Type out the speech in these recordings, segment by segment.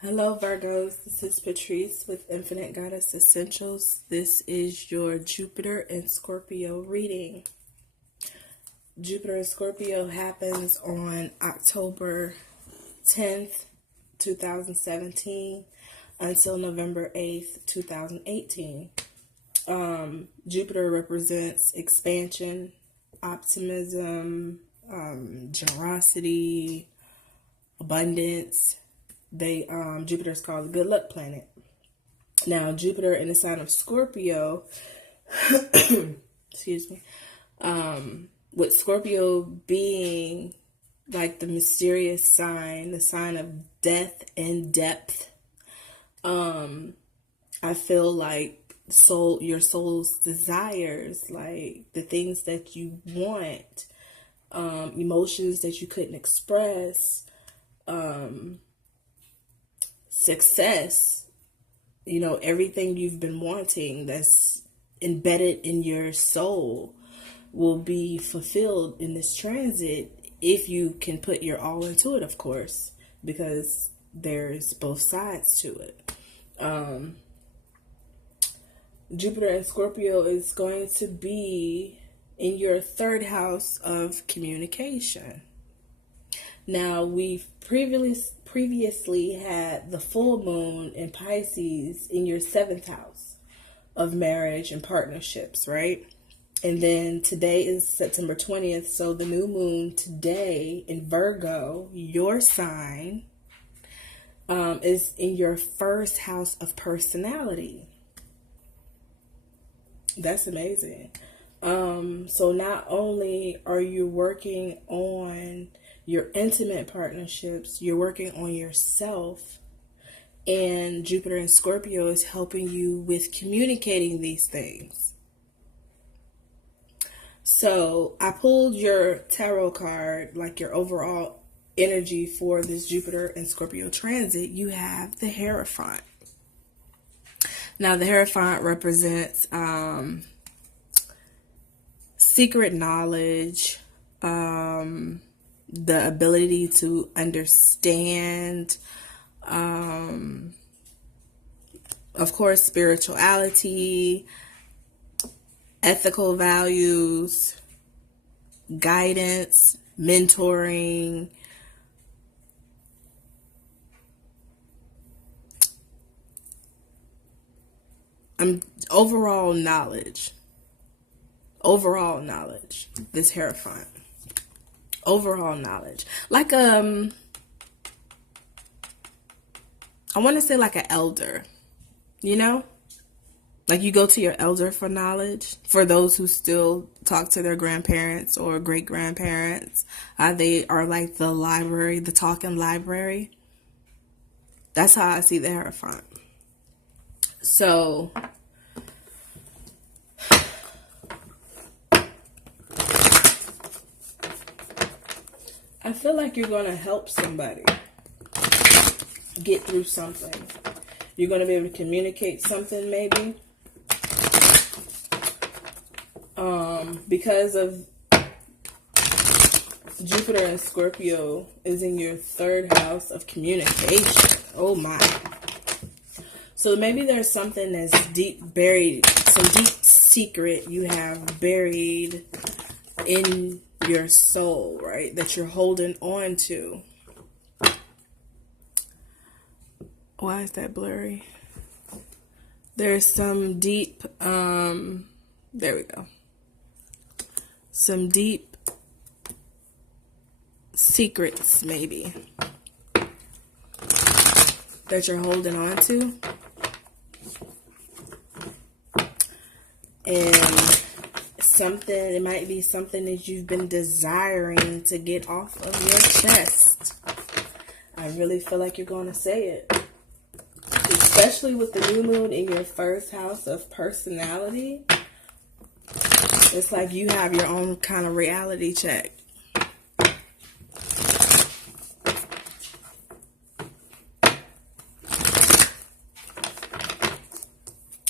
Hello, Virgos. This is Patrice with Infinite Goddess Essentials. This is your Jupiter and Scorpio reading. Jupiter and Scorpio happens on October 10th, 2017 until November 8th, 2018. Jupiter represents expansion, optimism, generosity, abundance. Jupiter is called the good luck planet. Now, Jupiter in the sign of Scorpio, excuse me, with Scorpio being like the mysterious sign, the sign of death and depth. I feel like your soul's desires, like the things that you want, emotions that you couldn't express, success, everything you've been wanting that's embedded in your soul will be fulfilled in this transit if you can put your all into it, of course, because there's both sides to it. Jupiter and Scorpio is going to be in your third house of communication. Now, we've previously had the full moon in Pisces in your seventh house of marriage and partnerships, right? And then today is September 20th, so the new moon today in Virgo, your sign, is in your first house of personality. That's amazing. So not only are you working on your intimate partnerships, you're working on yourself, and Jupiter and Scorpio is helping you with communicating these things. So I pulled your tarot card, like your overall energy for this Jupiter and Scorpio transit. You have the Hierophant. Now the Hierophant represents secret knowledge, the ability to understand, of course, spirituality, ethical values, guidance, mentoring, overall knowledge. This Hierophant. Overall knowledge. Like I want to say like an elder, Like you go to your elder for knowledge. For those who still talk to their grandparents or great grandparents, they are like the library, the talking library. That's how I see the Hierophant. So I feel like you're going to help somebody get through something. You're going to be able to communicate something maybe. Because of Jupiter and Scorpio is in your third house of communication. Oh my. So maybe there's something that's deep buried, some deep secret you have buried in your soul, right? That you're holding on to. Why is that blurry? There's some deep, there we go. Some deep secrets, maybe, that you're holding on to. And it might be something that you've been desiring to get off of your chest. I really feel like you're going to say it. Especially with the new moon in your first house of personality. It's like you have your own kind of reality check.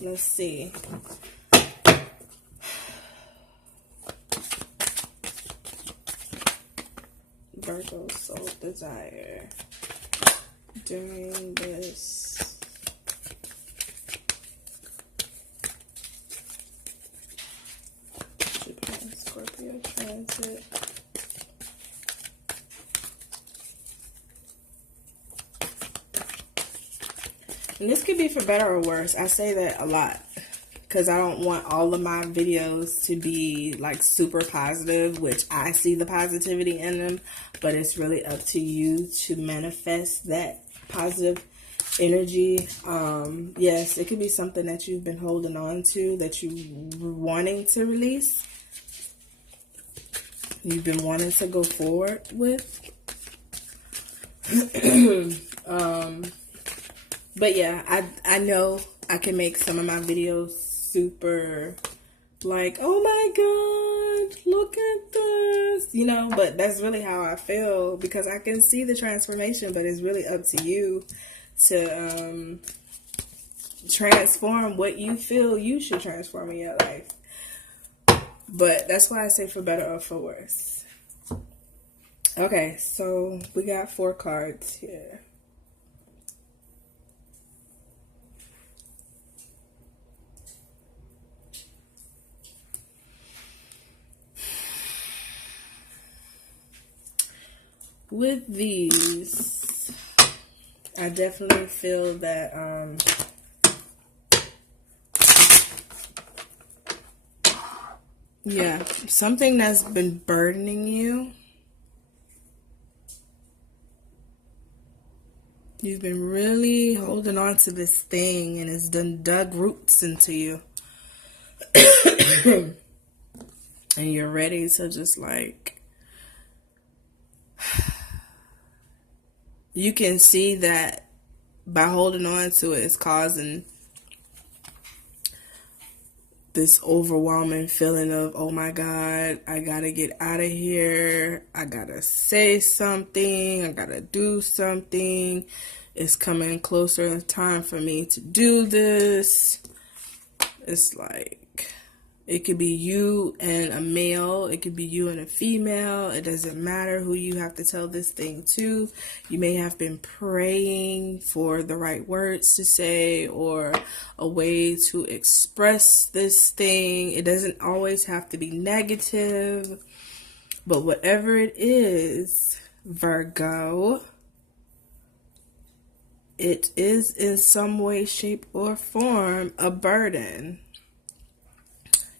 Let's see. Virgo soul desire. during this Jupiter and Scorpio transit. And this could be for better or worse. I say that a lot because I don't want all of my videos to be like super positive, which I see the positivity in them, but it's really up to you to manifest that positive energy. Yes, it could be something that you've been holding on to, that you were wanting to release, you've been wanting to go forward with. But yeah, I know I can make some of my videos super like, oh my God, look at this, you know, but that's really how I feel because I can see the transformation, but it's really up to you to transform what you feel you should transform in your life. But that's why I say for better or for worse. Okay, so we got 4 cards here. With these, I definitely feel that yeah, something that's been burdening you. You've been really holding on to this thing and it's done dug roots into you. And you're ready to just like, you can see that by holding on to it, it's causing this overwhelming feeling of, oh my God, I gotta get out of here. I gotta say something. I gotta do something. It's coming closer in time for me to do this. It's like, it could be you and a male. It could be you and a female. It doesn't matter who you have to tell this thing to. You may have been praying for the right words to say or a way to express this thing. It doesn't always have to be negative. But whatever it is, Virgo, it is in some way, shape, or form a burden.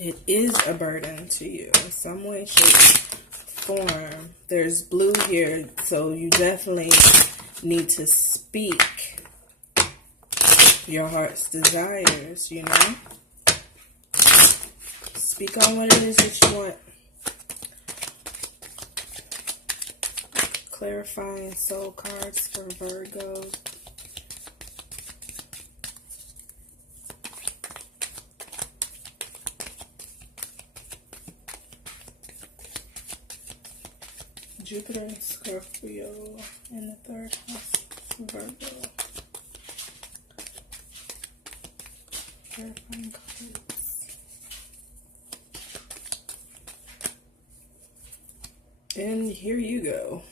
It is a burden to you in some way, shape, form. There's blue here, so you definitely need to speak your heart's desires, you know? Speak on what it is that you want. Clarifying soul cards for Virgo. Jupiter and Scorpio in the 3rd house, Virgo. Clarifying cards. And here you go.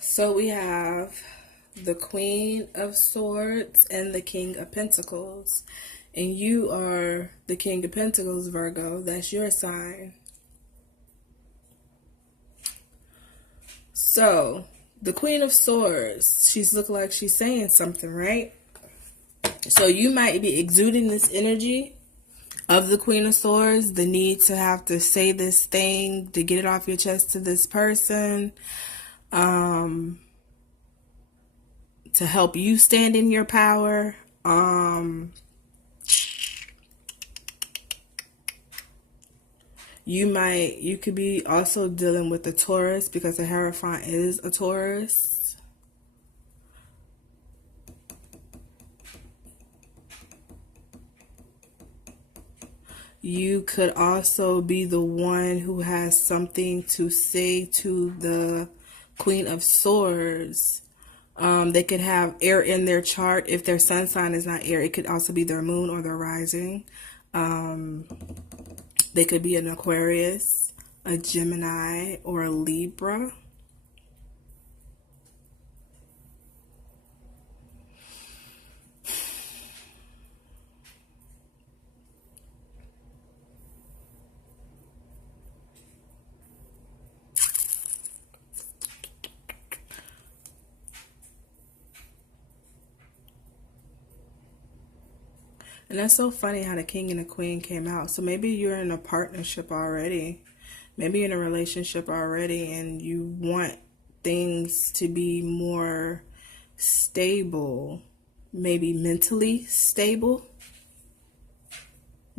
So we have the Queen of Swords and the King of Pentacles. And you are the King of Pentacles, Virgo. That's your sign. So, the Queen of Swords, she's look like she's saying something, right? So you might be exuding this energy of the Queen of Swords, the need to have to say this thing, to get it off your chest to this person, to help you stand in your power. You could be also dealing with a Taurus because the Hierophant is a Taurus. You could also be the one who has something to say to the Queen of Swords. They could have air in their chart. If their sun sign is not air, it could also be their moon or their rising. They could be an Aquarius, a Gemini, or a Libra. And that's so funny how the king and the queen came out. So maybe you're in a partnership already. Maybe you're in a relationship already and you want things to be more stable, maybe mentally stable,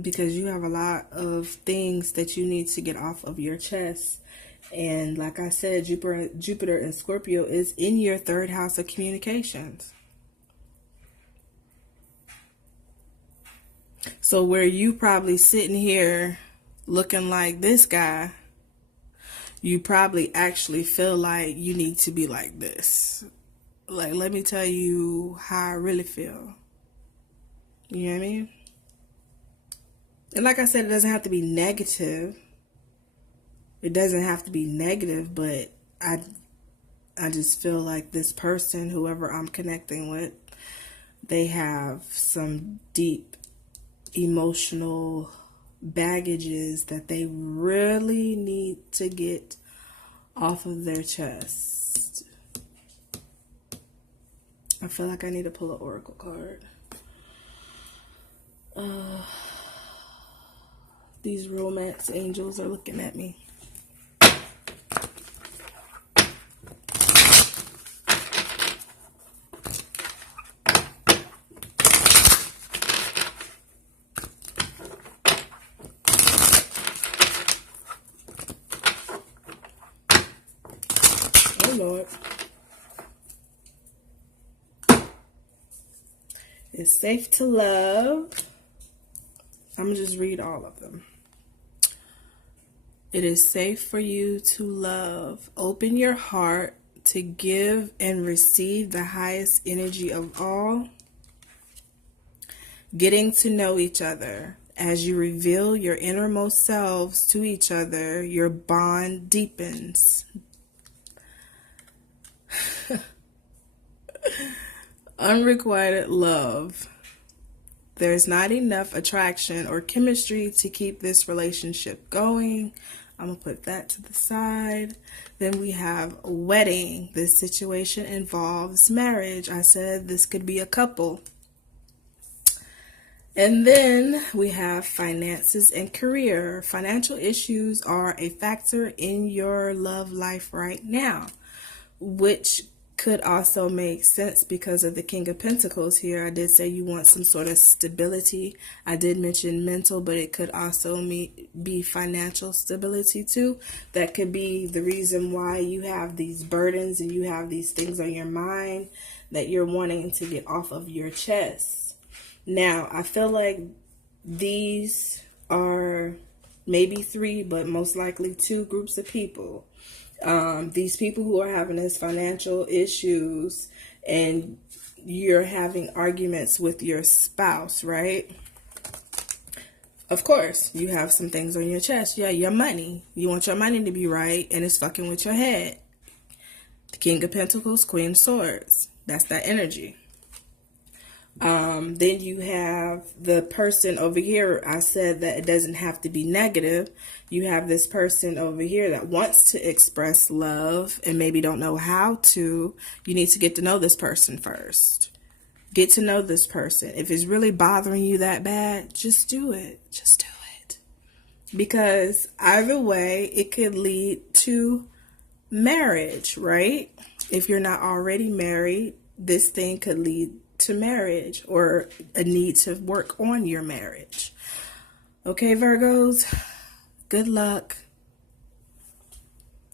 because you have a lot of things that you need to get off of your chest. And like I said, Jupiter and Scorpio is in your third house of communications. So where you probably sitting here looking like this guy, you probably actually feel like you need to be like this. Like, let me tell you how I really feel. You know what I mean? And like I said, it doesn't have to be negative. It doesn't have to be negative, but I just feel like this person, whoever I'm connecting with, they have some deep emotional baggages that they really need to get off of their chest. I feel like I need to pull an oracle card. These romance angels are looking at me. Oh Lord. It's safe to love. I'm going to just read all of them. It is safe for you to love. Open your heart to give and receive the highest energy of all. Getting to know each other. As you reveal your innermost selves to each other, your bond deepens. Unrequited love. There's not enough attraction or chemistry to keep this relationship going. I'm going to put that to the side. Then we have wedding. This situation involves marriage. I said this could be a couple. And then we have finances and career. Financial issues are a factor in your love life right now, which could also make sense because of the King of Pentacles here. I did say you want some sort of stability. I did mention mental, but it could also be financial stability too. That could be the reason why you have these burdens and you have these things on your mind that you're wanting to get off of your chest. Now, I feel like these are maybe 3, but most likely 2 groups of people. These people who are having these financial issues and you're having arguments with your spouse, right? Of course, you have some things on your chest. Yeah, your money. You want your money to be right and it's fucking with your head. The King of Pentacles, Queen of Swords. That's that energy. Then you have the person over here. I said that it doesn't have to be negative. You have this person over here that wants to express love and maybe don't know how to. You need to get to know this person first. Get to know this person. If it's really bothering you that bad, just do it. Just do it. Because either way, it could lead to marriage, right? If you're not already married, this thing could lead to marriage or a need to work on your marriage. Okay, Virgos, good luck.